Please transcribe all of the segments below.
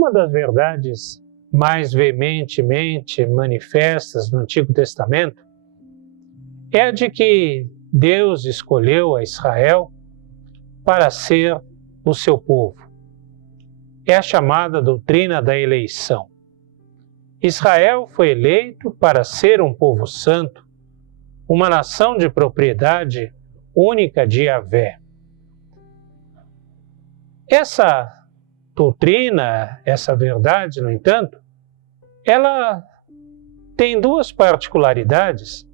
uma das verdades mais veementemente manifestas no Antigo Testamento é a de que Deus escolheu a Israel para ser o seu povo. É a chamada doutrina da eleição. Israel foi eleito para ser um povo santo, uma nação de propriedade única de Yahvé. Essa doutrina, essa verdade, no entanto, ela tem duas particularidades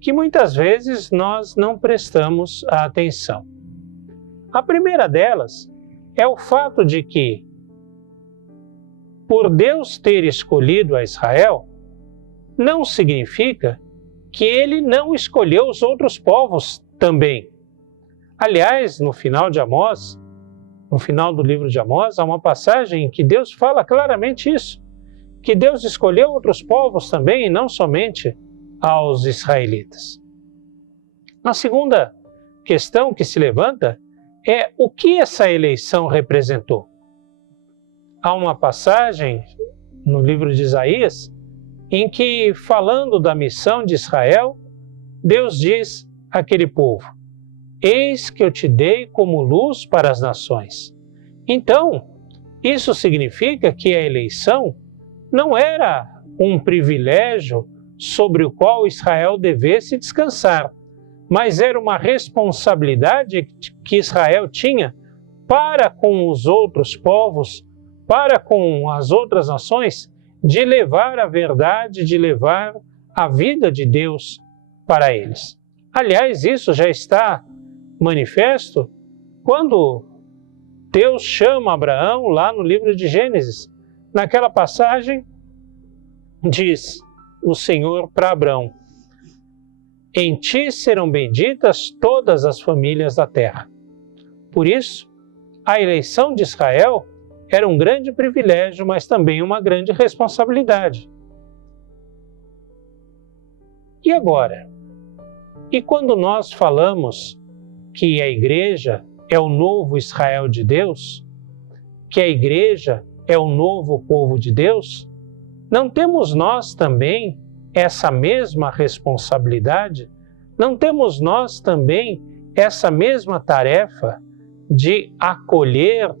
que muitas vezes nós não prestamos atenção. A primeira delas é o fato de que, por Deus ter escolhido a Israel, não significa que ele não escolheu os outros povos também. Aliás, no final de Amós, no final do livro de Amós, há uma passagem em que Deus fala claramente isso, que Deus escolheu outros povos também e não somente aos israelitas. A segunda questão que se levanta é o que essa eleição representou. Há uma passagem no livro de Isaías em que, falando da missão de Israel, Deus diz àquele povo: eis que eu te dei como luz para as nações. Então, isso significa que a eleição não era um privilégio sobre o qual Israel devesse descansar, mas era uma responsabilidade que Israel tinha para com os outros povos, para com as outras nações, de levar a verdade, de levar a vida de Deus para eles. Aliás, isso já está manifesto quando Deus chama Abraão lá no livro de Gênesis. Naquela passagem, diz o Senhor para Abraão: em ti serão benditas todas as famílias da terra. Por isso, a eleição de Israel era um grande privilégio, mas também uma grande responsabilidade. E agora? E quando nós falamos que a igreja é o novo Israel de Deus, que a igreja é o novo povo de Deus, não temos nós também essa mesma responsabilidade? Não temos nós também essa mesma tarefa de acolher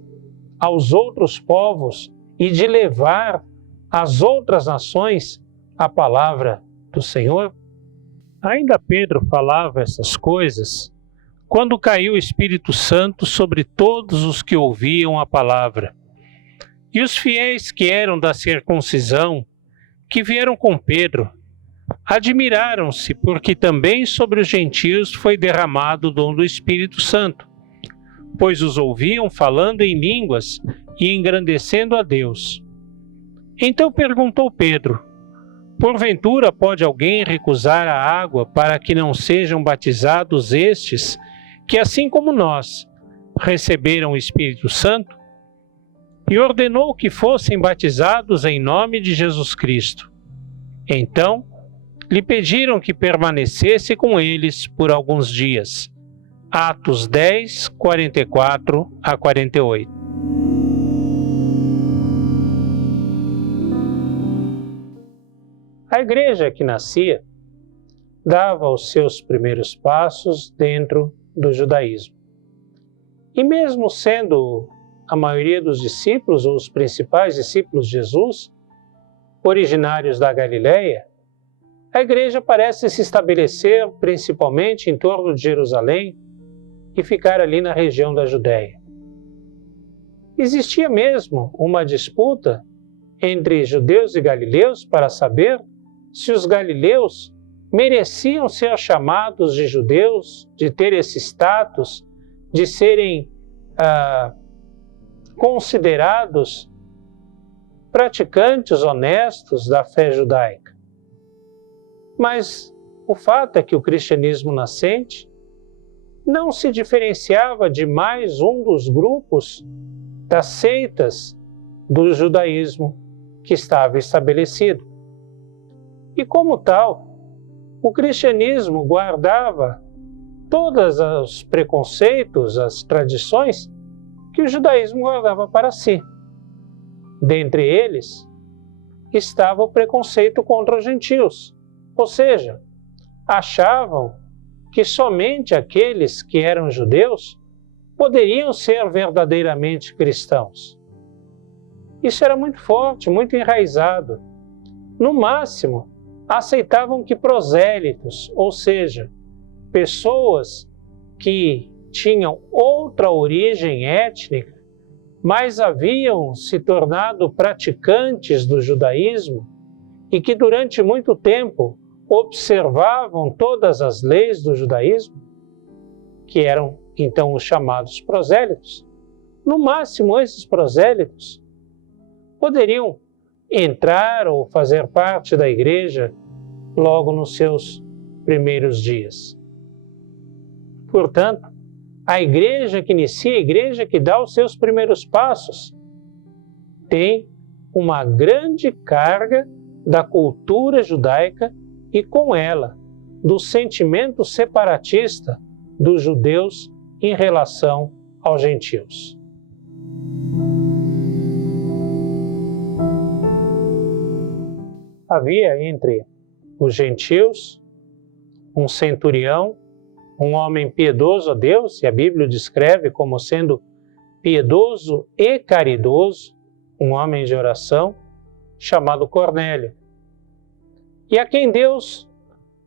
aos outros povos e de levar às outras nações a palavra do Senhor? Ainda Pedro falava essas coisas quando caiu o Espírito Santo sobre todos os que ouviam a palavra. E os fiéis que eram da circuncisão, que vieram com Pedro, admiraram-se, porque também sobre os gentios foi derramado o dom do Espírito Santo, pois os ouviam falando em línguas e engrandecendo a Deus. Então perguntou Pedro: porventura pode alguém recusar a água para que não sejam batizados estes, que assim como nós receberam o Espírito Santo? E ordenou que fossem batizados em nome de Jesus Cristo. Então lhe pediram que permanecesse com eles por alguns dias. Atos 10, 44 a 48. A igreja que nascia dava os seus primeiros passos dentro do judaísmo. E mesmo sendo a maioria dos discípulos, ou os principais discípulos de Jesus, originários da Galileia, a igreja parece se estabelecer principalmente em torno de Jerusalém e ficar ali na região da Judéia. Existia mesmo uma disputa entre judeus e galileus para saber se os galileus mereciam ser chamados de judeus, de ter esse status, de serem considerados praticantes honestos da fé judaica. Mas o fato é que o cristianismo nascente não se diferenciava de mais um dos grupos das seitas do judaísmo que estava estabelecido. E como tal, o cristianismo guardava todos os preconceitos, as tradições que o judaísmo guardava para si. dentre eles estava o preconceito contra os gentios, ou seja, achavam que somente aqueles que eram judeus poderiam ser verdadeiramente cristãos. Isso era muito forte, muito enraizado. No máximo, aceitavam que prosélitos, ou seja, pessoas que tinham outra origem étnica, mas haviam se tornado praticantes do judaísmo e que durante muito tempo observavam todas as leis do judaísmo, que eram então os chamados prosélitos. No máximo, esses prosélitos poderiam entrar ou fazer parte da igreja logo nos seus primeiros dias. Portanto, a igreja que inicia, a igreja que dá os seus primeiros passos, tem uma grande carga da cultura judaica e, com ela, do sentimento separatista dos judeus em relação aos gentios. Havia entre os gentios um centurião, um homem piedoso a Deus, e a Bíblia o descreve como sendo piedoso e caridoso, um homem de oração, chamado Cornélio, e a quem Deus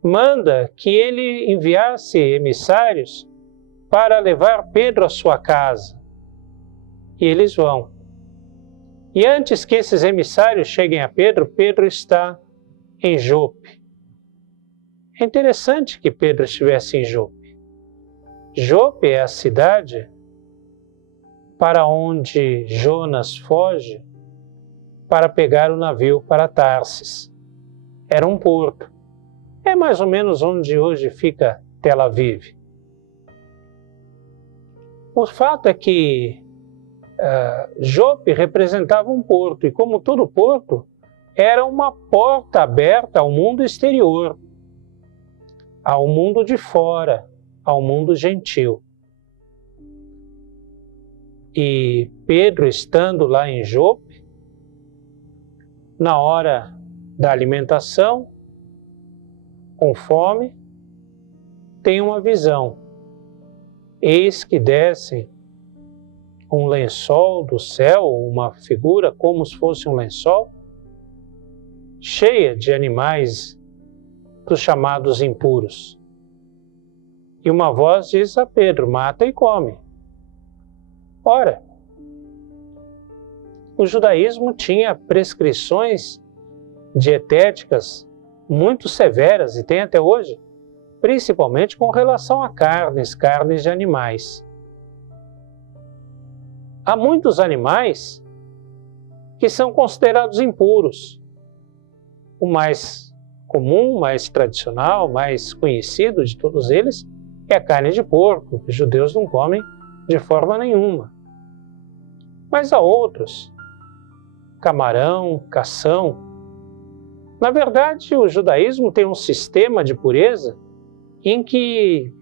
manda que ele enviasse emissários para levar Pedro à sua casa. E eles vão. E antes que esses emissários cheguem a Pedro, Pedro está em Jope. É interessante que Pedro estivesse em Jope. Jope é a cidade para onde Jonas foge para pegar o navio para Tarsis. Era um porto. É mais ou menos onde hoje fica Tel Aviv. O fato é que Jope representava um porto, e como todo porto, era uma porta aberta ao mundo exterior, ao mundo de fora, ao mundo gentil. E Pedro, estando lá em Jope, na hora da alimentação, com fome, tem uma visão. Eis que descem um lençol do céu, uma figura como se fosse um lençol, cheia de animais dos chamados impuros. E uma voz diz a Pedro: mata e come. Ora, o judaísmo tinha prescrições dietéticas muito severas, e tem até hoje, principalmente com relação a carnes de animais. Há muitos animais que são considerados impuros. O mais comum, mais tradicional, mais conhecido de todos eles é a carne de porco, que os judeus não comem de forma nenhuma. Mas há outros, camarão, cação. Na verdade, o judaísmo tem um sistema de pureza em que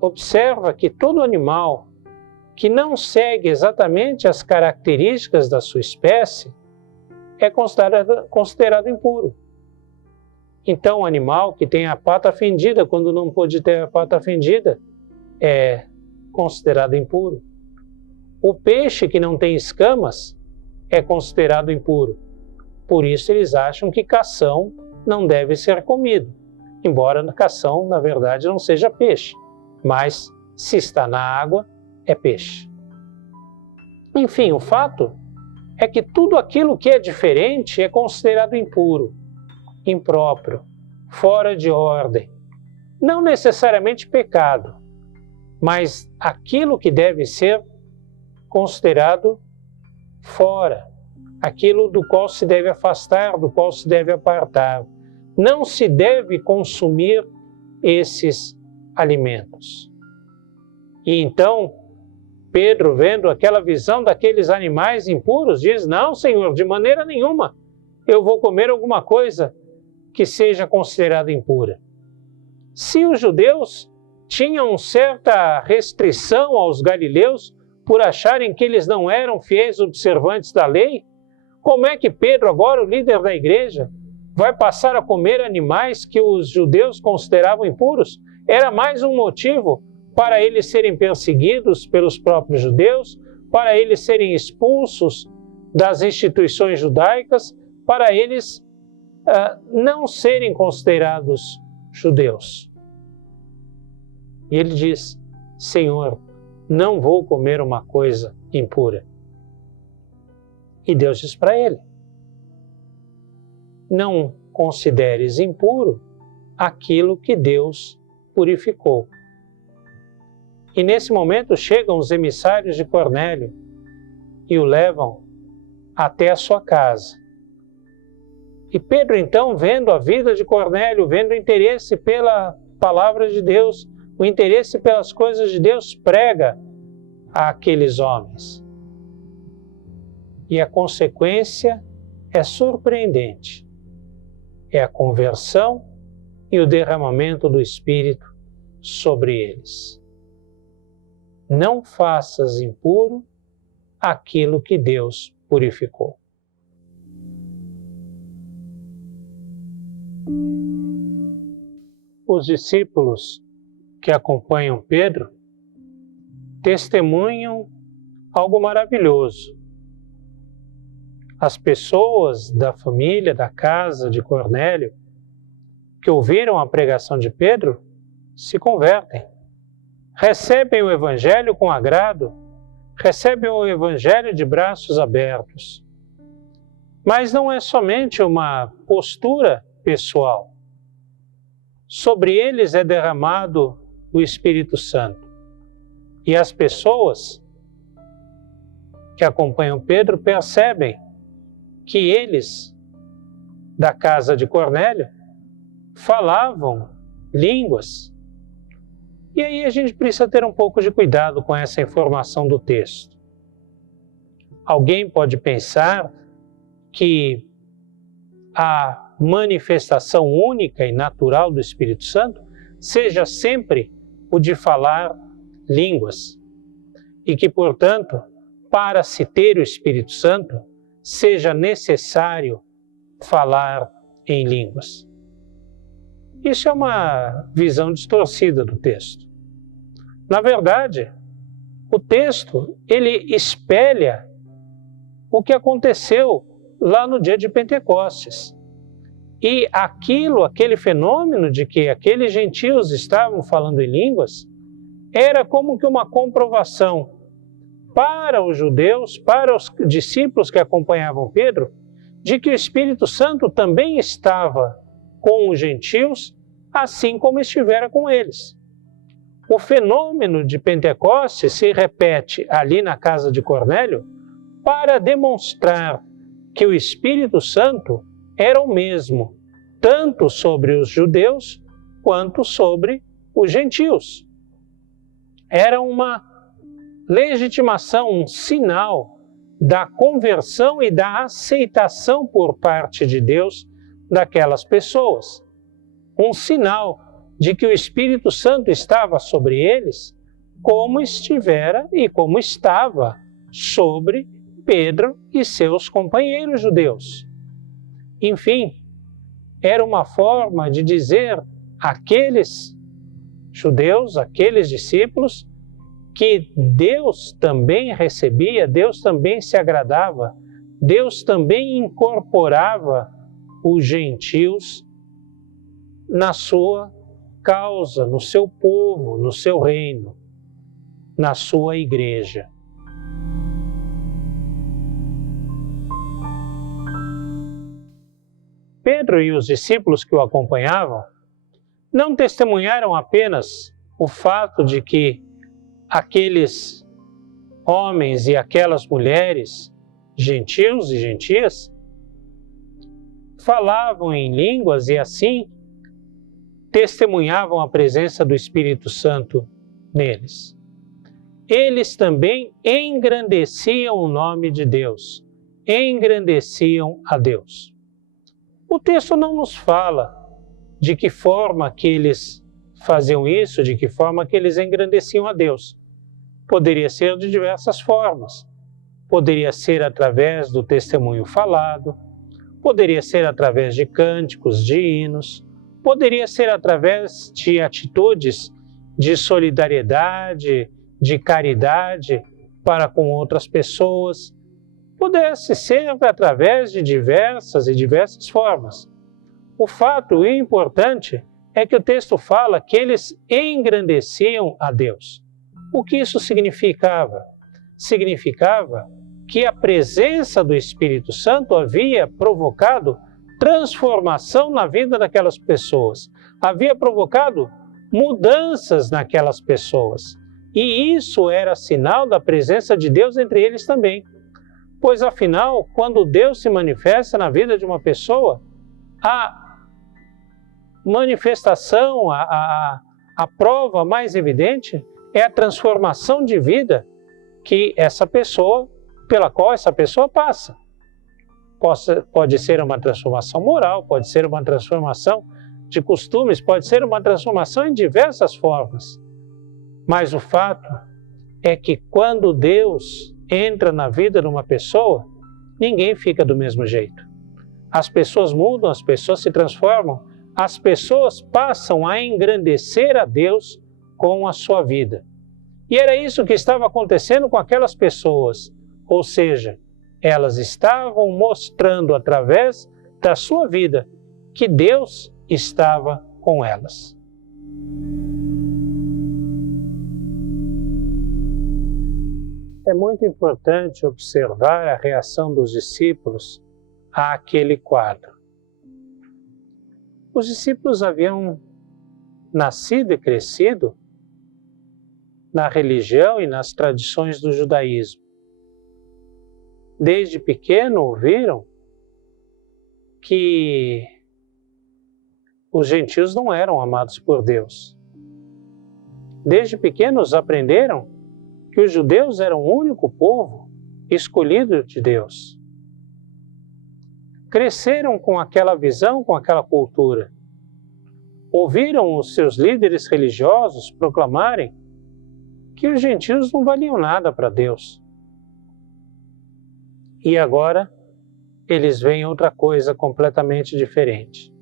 observa que todo animal que não segue exatamente as características da sua espécie é considerado impuro. Então, o animal que tem a pata fendida, quando não pode ter a pata fendida, é considerado impuro. O peixe que não tem escamas é considerado impuro. Por isso, eles acham que cação não deve ser comido, embora cação, na verdade, não seja peixe, mas se está na água, é peixe. Enfim, o fato é que tudo aquilo que é diferente é considerado impuro, impróprio, fora de ordem. Não necessariamente pecado, mas aquilo que deve ser considerado fora, aquilo do qual se deve afastar, do qual se deve apartar. Não se deve consumir esses alimentos. E então, Pedro, vendo aquela visão daqueles animais impuros, diz: não, Senhor, de maneira nenhuma eu vou comer alguma coisa que seja considerada impura. Se os judeus tinham certa restrição aos galileus por acharem que eles não eram fiéis observantes da lei? Como é que Pedro, agora o líder da igreja, vai passar a comer animais que os judeus consideravam impuros? Era mais um motivo para eles serem perseguidos pelos próprios judeus, para eles serem expulsos das instituições judaicas, para eles não serem considerados judeus. E ele diz: Senhor, não vou comer uma coisa impura. E Deus diz para ele: não consideres impuro aquilo que Deus purificou. E nesse momento chegam os emissários de Cornélio e o levam até a sua casa. E Pedro, então, vendo a vida de Cornélio, vendo o interesse pela palavra de Deus, o interesse pelas coisas de Deus, prega àqueles homens. E a consequência é surpreendente. É a conversão e o derramamento do Espírito sobre eles. Não faças impuro aquilo que Deus purificou. Os discípulos que acompanham Pedro testemunham algo maravilhoso. As pessoas da família, da casa de Cornélio, que ouviram a pregação de Pedro, se convertem. Recebem o Evangelho com agrado, recebem o Evangelho de braços abertos. Mas não é somente uma postura pessoal. Sobre eles é derramado o Espírito Santo. E as pessoas que acompanham Pedro percebem que eles, da casa de Cornélio, falavam línguas. E aí a gente precisa ter um pouco de cuidado com essa informação do texto. Alguém pode pensar que a manifestação única e natural do Espírito Santo seja sempre o de falar línguas. E que, portanto, para se ter o Espírito Santo, seja necessário falar em línguas. Isso é uma visão distorcida do texto. Na verdade, o texto, ele espelha o que aconteceu lá no dia de Pentecostes. E aquele fenômeno de que aqueles gentios estavam falando em línguas, era como que uma comprovação para os judeus, para os discípulos que acompanhavam Pedro, de que o Espírito Santo também estava com os gentios, assim como estivera com eles. O fenômeno de Pentecostes se repete ali na casa de Cornélio para demonstrar que o Espírito Santo era o mesmo, tanto sobre os judeus quanto sobre os gentios. Era uma legitimação, um sinal da conversão e da aceitação por parte de Deus daquelas pessoas. Um sinal de que o Espírito Santo estava sobre eles, como estivera e como estava sobre Pedro e seus companheiros judeus. Enfim, era uma forma de dizer àqueles judeus, àqueles discípulos, que Deus também recebia, Deus também se agradava, Deus também incorporava os gentios na sua causa, no seu povo, no seu reino, na sua igreja. Pedro e os discípulos que o acompanhavam não testemunharam apenas o fato de que aqueles homens e aquelas mulheres, gentios e gentias, falavam em línguas e assim testemunhavam a presença do Espírito Santo neles. Eles também engrandeciam o nome de Deus, engrandeciam a Deus. O texto não nos fala de que forma que eles faziam isso, de que forma que eles engrandeciam a Deus. Poderia ser de diversas formas. Poderia ser através do testemunho falado, poderia ser através de cânticos, de hinos, poderia ser através de atitudes de solidariedade, de caridade para com outras pessoas. Pudesse ser através de diversas formas. O fato importante é que o texto fala que eles engrandeciam a Deus. O que isso significava? Significava que a presença do Espírito Santo havia provocado transformação na vida daquelas pessoas, havia provocado mudanças naquelas pessoas. E isso era sinal da presença de Deus entre eles também. Pois, afinal, quando Deus se manifesta na vida de uma pessoa, a manifestação, a prova mais evidente é a transformação de vida pela qual essa pessoa passa. Pode ser uma transformação moral, pode ser uma transformação de costumes, pode ser uma transformação em diversas formas. Mas o fato é que quando Deus entra na vida de uma pessoa, ninguém fica do mesmo jeito. As pessoas mudam, as pessoas se transformam, as pessoas passam a engrandecer a Deus com a sua vida. E era isso que estava acontecendo com aquelas pessoas, ou seja, elas estavam mostrando através da sua vida que Deus estava com elas. É muito importante observar a reação dos discípulos àquele quadro. Os discípulos haviam nascido e crescido na religião e nas tradições do judaísmo. Desde pequeno ouviram que os gentios não eram amados por Deus. Desde pequenos aprenderam que os judeus eram o único povo escolhido de Deus. Cresceram com aquela visão, com aquela cultura. Ouviram os seus líderes religiosos proclamarem que os gentios não valiam nada para Deus. E agora eles veem outra coisa completamente diferente.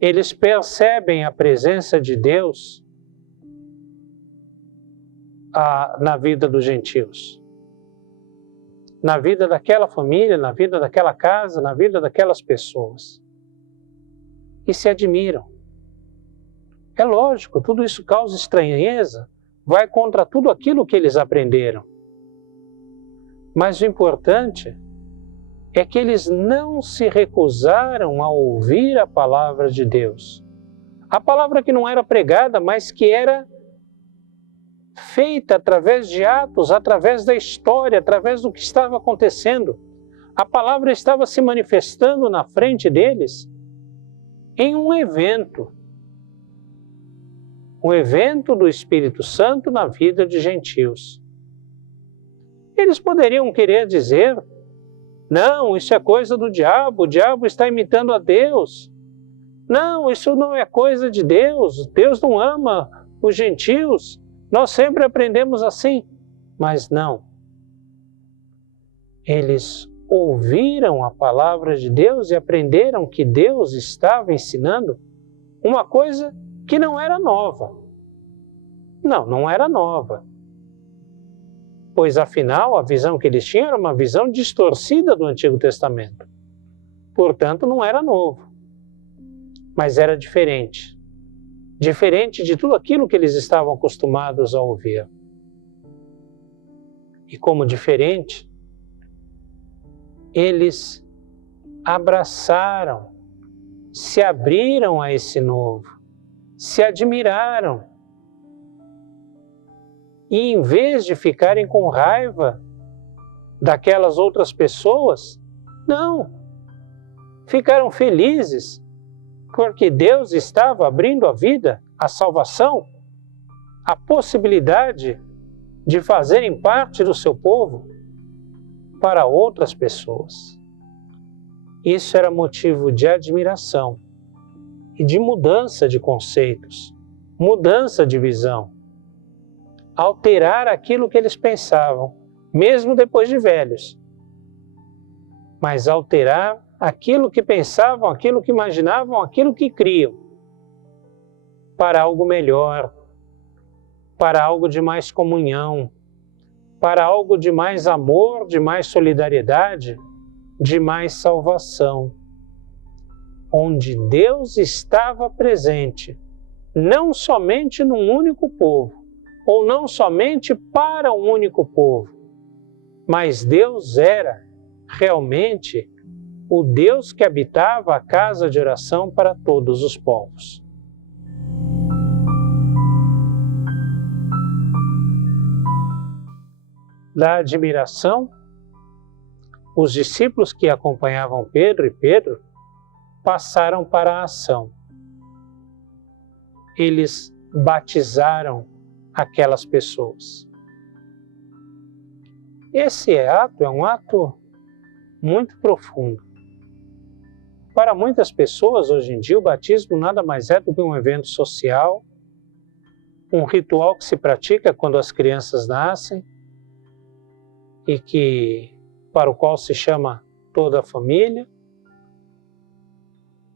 Eles percebem a presença de Deus na vida dos gentios. Na vida daquela família, na vida daquela casa, na vida daquelas pessoas. E se admiram. É lógico, tudo isso causa estranheza, vai contra tudo aquilo que eles aprenderam. Mas o importante é que eles não se recusaram a ouvir a palavra de Deus. A palavra que não era pregada, mas que era feita através de atos, através da história, através do que estava acontecendo. A palavra estava se manifestando na frente deles em um evento do Espírito Santo na vida de gentios. Eles poderiam querer dizer: não, isso é coisa do diabo, o diabo está imitando a Deus. Não, isso não é coisa de Deus, Deus não ama os gentios, nós sempre aprendemos assim. Mas não. Eles ouviram a palavra de Deus e aprenderam que Deus estava ensinando uma coisa que não era nova. Não era nova. Pois, afinal, a visão que eles tinham era uma visão distorcida do Antigo Testamento. Portanto, não era novo. Mas era diferente. Diferente de tudo aquilo que eles estavam acostumados a ouvir. E como diferente, eles abraçaram, se abriram a esse novo, se admiraram. E em vez de ficarem com raiva daquelas outras pessoas, não, ficaram felizes, porque Deus estava abrindo a vida, a salvação, a possibilidade de fazerem parte do seu povo para outras pessoas. Isso era motivo de admiração e de mudança de conceitos, mudança de visão. alterar aquilo que eles pensavam, mesmo depois de velhos, mas alterar aquilo que pensavam, aquilo que imaginavam, aquilo que criam, para algo melhor, para algo de mais comunhão, para algo de mais amor, de mais solidariedade, de mais salvação, onde Deus estava presente, não somente num único povo, ou não somente para um único povo, mas Deus era realmente o Deus que habitava a casa de oração para todos os povos. Da admiração, os discípulos que acompanhavam Pedro passaram para a ação. Eles batizaram aquelas pessoas. Esse ato é um ato muito profundo. Para muitas pessoas, hoje em dia, o batismo nada mais é do que um evento social, um ritual que se pratica quando as crianças nascem e para o qual se chama toda a família,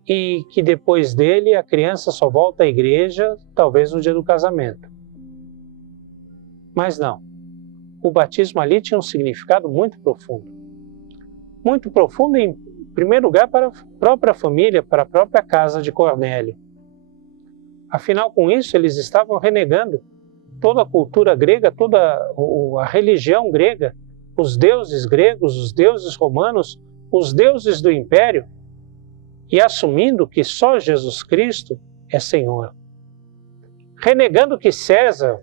e que depois dele a criança só volta à igreja, talvez no dia do casamento. Mas não, o batismo ali tinha um significado muito profundo. Muito profundo, em primeiro lugar, para a própria família, para a própria casa de Cornélio. Afinal, com isso, eles estavam renegando toda a cultura grega, toda a religião grega, os deuses gregos, os deuses romanos, os deuses do império, e assumindo que só Jesus Cristo é Senhor. Renegando que César,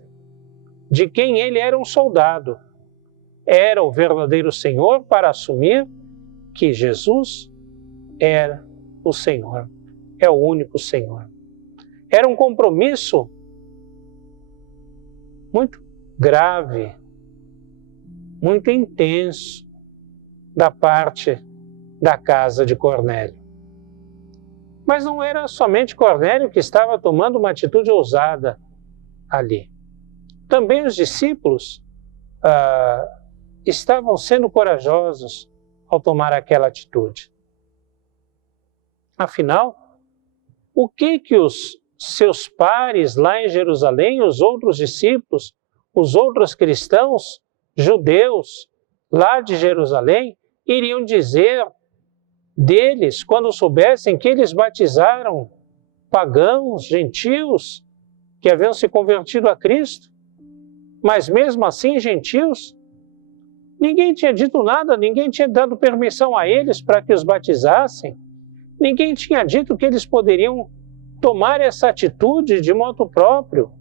de quem ele era um soldado, era o verdadeiro Senhor, para assumir que Jesus era o Senhor, é o único Senhor. Era um compromisso muito grave, muito intenso da parte da casa de Cornélio. Mas não era somente Cornélio que estava tomando uma atitude ousada ali. Também os discípulos estavam sendo corajosos ao tomar aquela atitude. Afinal, o que os seus pares lá em Jerusalém, os outros discípulos, os outros cristãos, judeus lá de Jerusalém, iriam dizer deles quando soubessem que eles batizaram pagãos, gentios, que haviam se convertido a Cristo? Mas mesmo assim, gentios, ninguém tinha dito nada, ninguém tinha dado permissão a eles para que os batizassem, ninguém tinha dito que eles poderiam tomar essa atitude de modo próprio.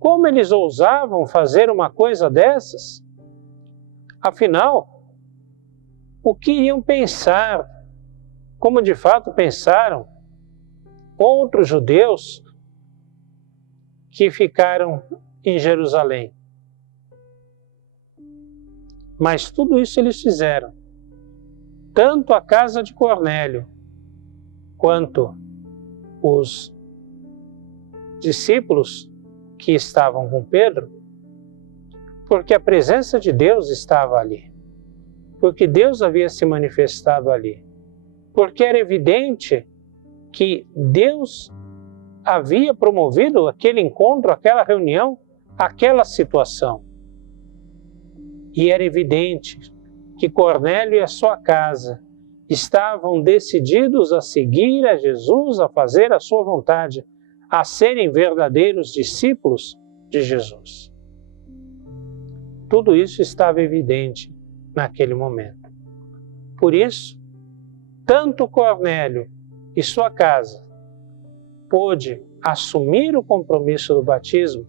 Como eles ousavam fazer uma coisa dessas? Afinal, o que iriam pensar, como de fato pensaram outros judeus que ficaram em Jerusalém? Mas tudo isso eles fizeram, tanto a casa de Cornélio, quanto os discípulos que estavam com Pedro, porque a presença de Deus estava ali, porque Deus havia se manifestado ali, porque era evidente que Deus havia promovido aquele encontro, aquela reunião, aquela situação. E era evidente que Cornélio e a sua casa estavam decididos a seguir a Jesus, a fazer a sua vontade, a serem verdadeiros discípulos de Jesus. Tudo isso estava evidente naquele momento. Por isso, tanto Cornélio e sua casa pôde assumir o compromisso do batismo,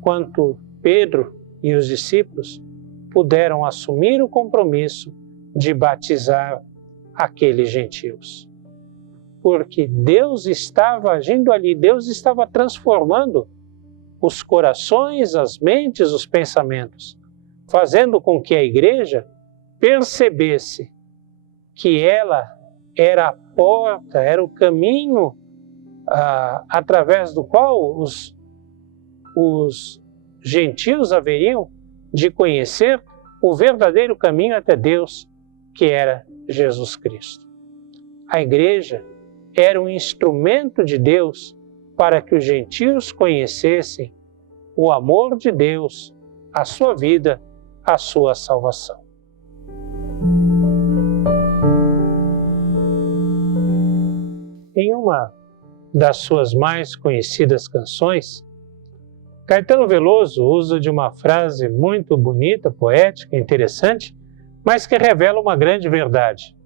quanto Pedro e os discípulos puderam assumir o compromisso de batizar aqueles gentios. Porque Deus estava agindo ali, Deus estava transformando os corações, as mentes, os pensamentos, fazendo com que a igreja percebesse que ela era a porta, era o caminho através do qual os gentios haveriam de conhecer o verdadeiro caminho até Deus, que era Jesus Cristo. A igreja era um instrumento de Deus para que os gentios conhecessem o amor de Deus, a sua vida, a sua salvação. Em uma das suas mais conhecidas canções, Caetano Veloso usa de uma frase muito bonita, poética, interessante, mas que revela uma grande verdade.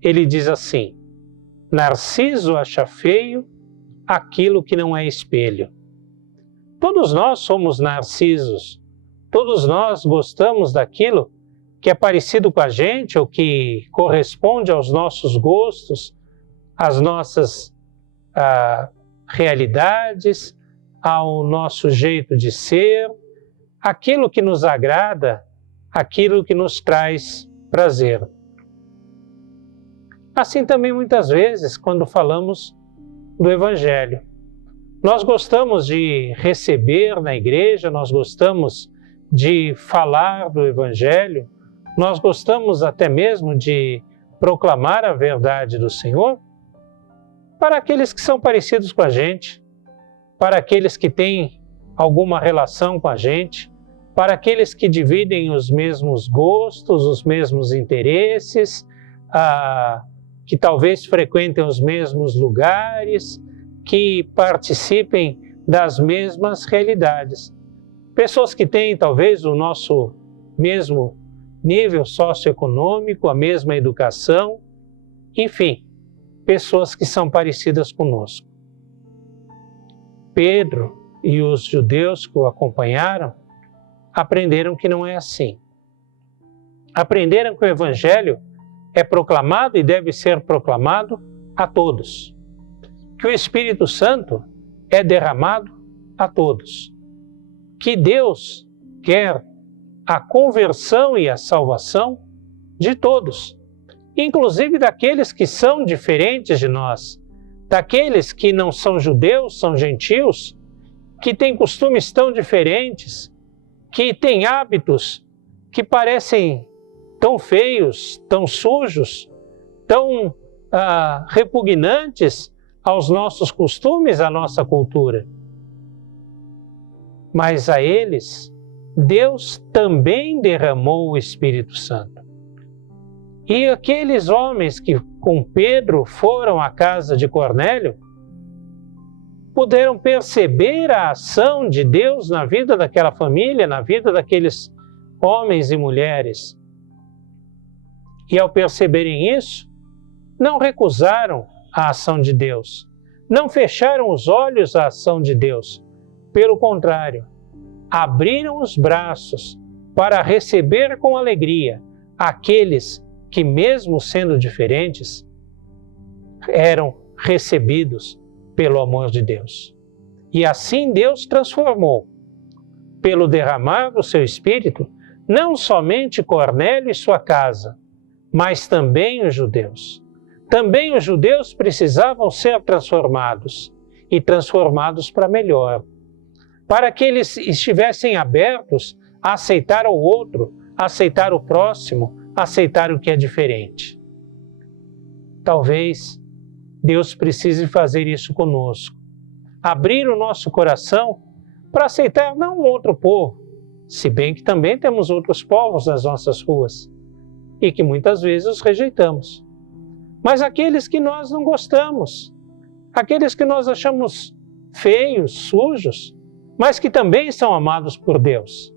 Ele diz assim: Narciso acha feio aquilo que não é espelho. Todos nós somos narcisos, todos nós gostamos daquilo que é parecido com a gente ou que corresponde aos nossos gostos, às nossas realidades, ao nosso jeito de ser, aquilo que nos agrada, aquilo que nos traz prazer. Assim também muitas vezes quando falamos do Evangelho. Nós gostamos de receber na igreja, nós gostamos de falar do Evangelho, nós gostamos até mesmo de proclamar a verdade do Senhor para aqueles que são parecidos com a gente, para aqueles que têm alguma relação com a gente, para aqueles que dividem os mesmos gostos, os mesmos interesses, que talvez frequentem os mesmos lugares, que participem das mesmas realidades. Pessoas que têm talvez o nosso mesmo nível socioeconômico, a mesma educação, enfim, pessoas que são parecidas conosco. Pedro e os judeus que o acompanharam aprenderam que não é assim. Aprenderam que o Evangelho é proclamado e deve ser proclamado a todos. Que o Espírito Santo é derramado a todos. Que Deus quer a conversão e a salvação de todos, inclusive daqueles que são diferentes de nós, daqueles que não são judeus, são gentios, que têm costumes tão diferentes, que têm hábitos que parecem tão feios, tão sujos, tão repugnantes aos nossos costumes, à nossa cultura. Mas a eles, Deus também derramou o Espírito Santo. E aqueles homens que com Pedro foram à casa de Cornélio, puderam perceber a ação de Deus na vida daquela família, na vida daqueles homens e mulheres. E ao perceberem isso, não recusaram a ação de Deus, não fecharam os olhos à ação de Deus. Pelo contrário, abriram os braços para receber com alegria aqueles que, mesmo sendo diferentes, eram recebidos pelo amor de Deus. E assim Deus transformou, pelo derramar do seu Espírito, não somente Cornélio e sua casa, mas também os judeus. Também os judeus precisavam ser transformados, e transformados para melhor, para que eles estivessem abertos a aceitar o outro, a aceitar o próximo, a aceitar o que é diferente. Talvez Deus precise fazer isso conosco, abrir o nosso coração para aceitar não outro povo, se bem que também temos outros povos nas nossas ruas e que muitas vezes os rejeitamos. Mas aqueles que nós não gostamos, aqueles que nós achamos feios, sujos, mas que também são amados por Deus.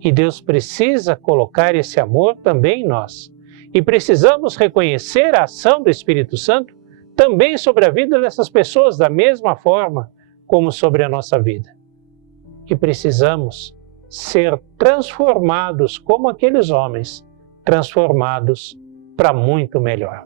E Deus precisa colocar esse amor também em nós. E precisamos reconhecer a ação do Espírito Santo também sobre a vida dessas pessoas, da mesma forma como sobre a nossa vida. E precisamos ser transformados como aqueles homens, transformados para muito melhor.